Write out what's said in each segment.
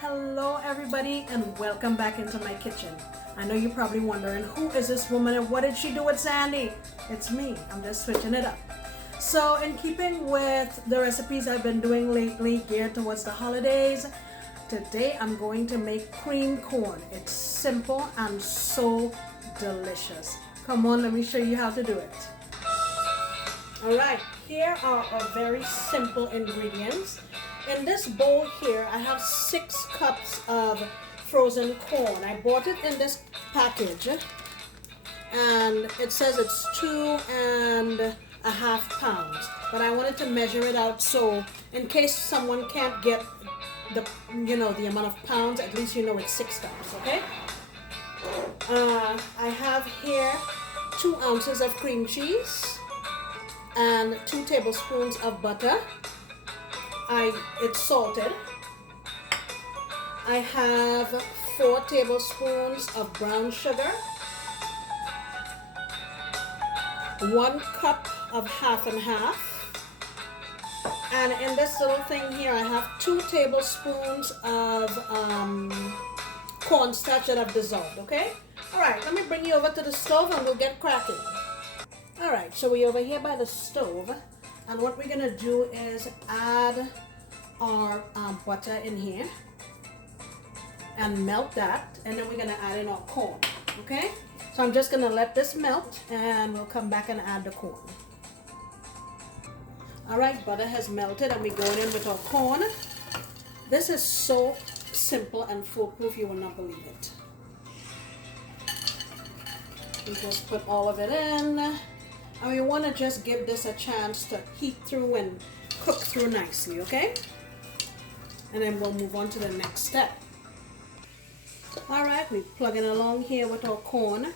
Hello everybody and welcome back into my kitchen. I know you're probably wondering, who is this woman and what did she do with Sandy? It's me. I'm just switching it up. So in keeping with the recipes I've been doing lately geared towards the holidays, today I'm going to make cream corn. It's simple and so delicious. Come on, let me show you how to do it. Alright, here are our very simple ingredients. In this bowl here, I have 6 cups of frozen corn. I bought it in this package and it says it's 2.5 pounds. But I wanted to measure it out so in case someone can't get the amount of pounds, at least you know it's 6 cups, okay? I have here 2 ounces of cream cheese and 2 tablespoons of butter. It's salted. I have 4 tablespoons of brown sugar, 1 cup of half and half, and in this little thing here I have 2 tablespoons of cornstarch that I've dissolved, okay? Alright, let me bring you over to the stove and we'll get cracking. Alright, so we're over here by the stove. And what we're going to do is add our butter in here and melt that, and then we're going to add in our corn, okay? So I'm just going to let this melt and we'll come back and add the corn. Alright, butter has melted and we're going in with our corn. This is so simple and foolproof, you will not believe it. We just put all of it in. And we want to just give this a chance to heat through and cook through nicely, okay? And then we'll move on to the next step. Alright, we're plugging along here with our corn.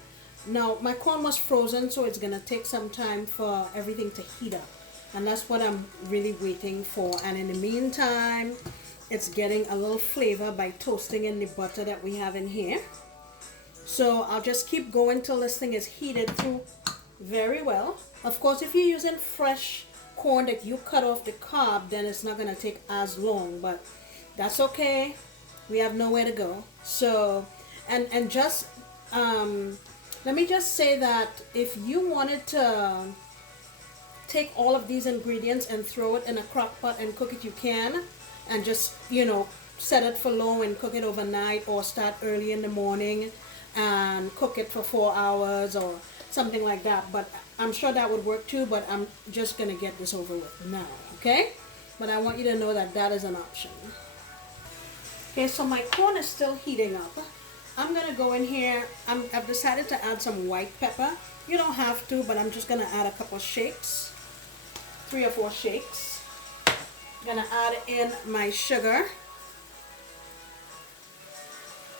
Now, my corn was frozen, so it's going to take some time for everything to heat up. And that's what I'm really waiting for. And in the meantime, it's getting a little flavor by toasting in the butter that we have in here. So I'll just keep going till this thing is heated through very well. Of course, if you're using fresh corn that you cut off the cob, then it's not going to take as long, but that's okay. We have nowhere to go. So and just let me just say that if you wanted to take all of these ingredients and throw it in a crock pot and cook it, you can, and just set it for low and cook it overnight, or start early in the morning and cook it for 4 hours or something like that. But I'm sure that would work too, but I'm just gonna get this over with now, okay? But I want you to know that that is an option. Okay, so my corn is still heating up. I'm gonna go in here. I've decided to add some white pepper. You don't have to, but I'm just gonna add a couple shakes, 3 or 4 shakes. I'm gonna add in my sugar.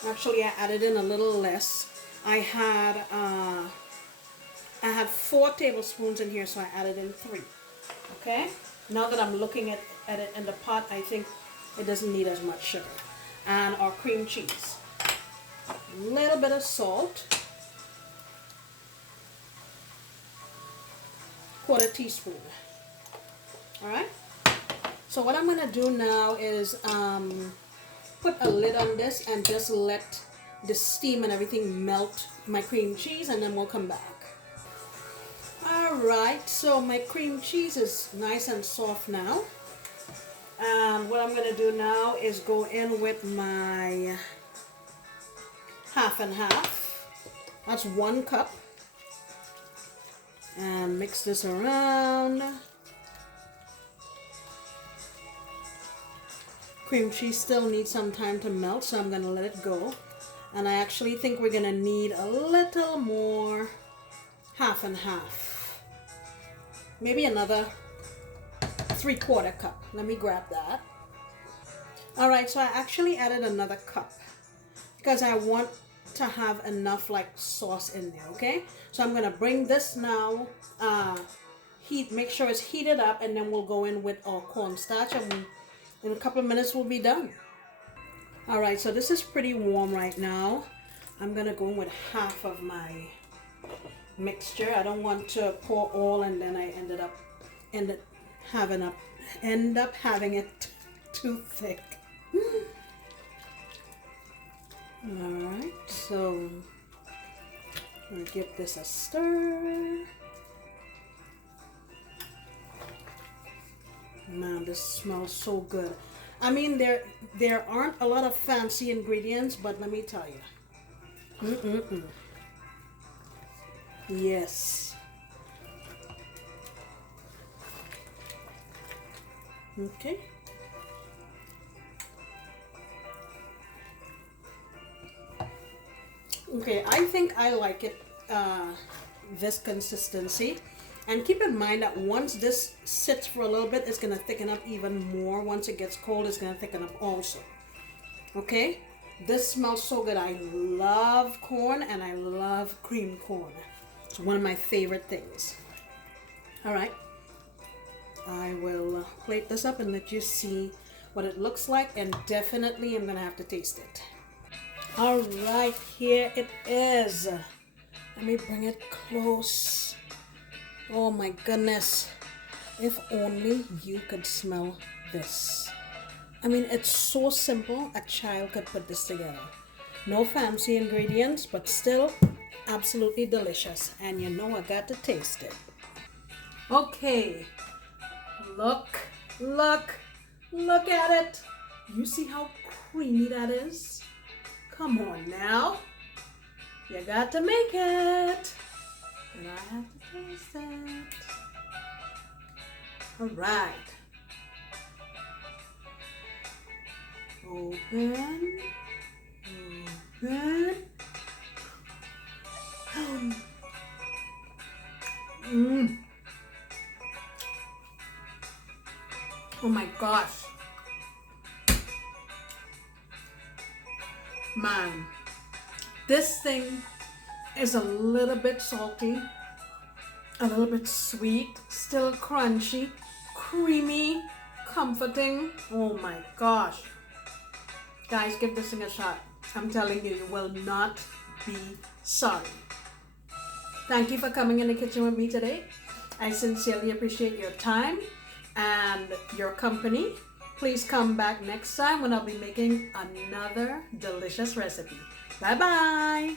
Actually, I added in a little less. I had 4 tablespoons in here, so I added in 3. Okay? Now that I'm looking at it in the pot, I think it doesn't need as much sugar. And our cream cheese. A little bit of salt. 1/4 teaspoon. Alright? So what I'm going to do now is put a lid on this and just let the steam and everything melt my cream cheese, and then we'll come back. Alright, so my cream cheese is nice and soft now. And what I'm going to do now is go in with my half and half. That's 1 cup. And mix this around. Cream cheese still needs some time to melt, so I'm going to let it go. And I actually think we're going to need a little more half and half. Maybe another 3/4 cup. Let me grab that. Alright, so I actually added another cup because I want to have enough like sauce in there, okay? So I'm going to bring this now, make sure it's heated up, and then we'll go in with our cornstarch, and in a couple of minutes we'll be done. Alright, so this is pretty warm right now. I'm going to go in with half of my mixture. I don't want to pour all and then I end up having it too thick. Alright, so I'll give this a stir. Man, this smells so good. I mean, there aren't a lot of fancy ingredients, but let me tell you. Yes. Okay. Okay, I think I like it this consistency. And keep in mind that once this sits for a little bit, it's gonna thicken up even more. Once it gets cold, it's gonna thicken up also. Okay, this smells so good. I love corn and I love creamed corn. It's one of my favorite things. All right, I will plate this up and let you see what it looks like, and definitely I'm gonna have to taste it. All right, here it is. Let me bring it close. Oh my goodness, if only you could smell this. I mean, it's so simple, a child could put this together. No fancy ingredients, but still absolutely delicious. And you know I got to taste it. Okay, look at it. You see how creamy that is? Come on now, you got to make it. And I have to taste it. All right. Open. Oh my gosh. Man, this thing is a little bit salty, a little bit sweet, still crunchy, creamy, comforting. Oh my gosh. Guys, give this thing a shot. I'm telling you, you will not be sorry. Thank you for coming in the kitchen with me today. I sincerely appreciate your time and your company. Please come back next time when I'll be making another delicious recipe. Bye bye.